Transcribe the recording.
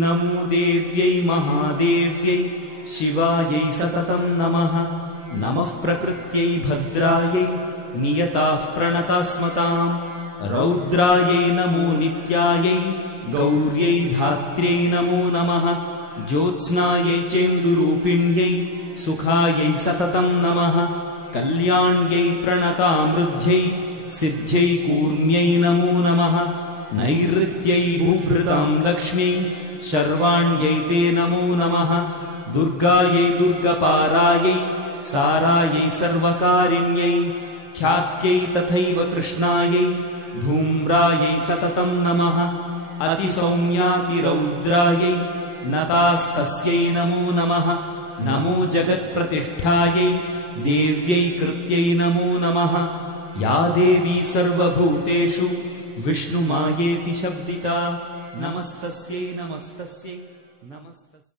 नमो देव्यै महादेव्यै शिवायै सततं नमः। नमः प्रकृत्यै भद्रायै नियताः प्रणतास्मताम्। रौद्रायै नमो नित्यायै गौर्यै धात्र्यै नमो नमः। ज्योत्स्नायै चेन्दुरूपिण्यै सुखायै सततं नमः। कल्याण्यै प्रणतामृद्ध्यै सिद्ध्यै कूर्म्यै नमो नमः। नैऋत्यै भूभृतां लक्ष्म्यै शर्वाण्यै ते नमो नमः। दुर्गायै दुर्गपारायै सारायै सर्वकारिण्यै ख्यात्यै तथैव कृष्णायै धूम्रायै सततं नमः। अतिसौम्यातिरौद्रायै नतास्तस्यै नमो नमः। नमो जगत्प्रतिष्ठायै देव्यै कृत्यै नमो नमः। या देवी सर्वभूतेषु विष्णुमायेति शब्दिता नमस्तस्यै नमस्तस्यै नमस्तस्यै।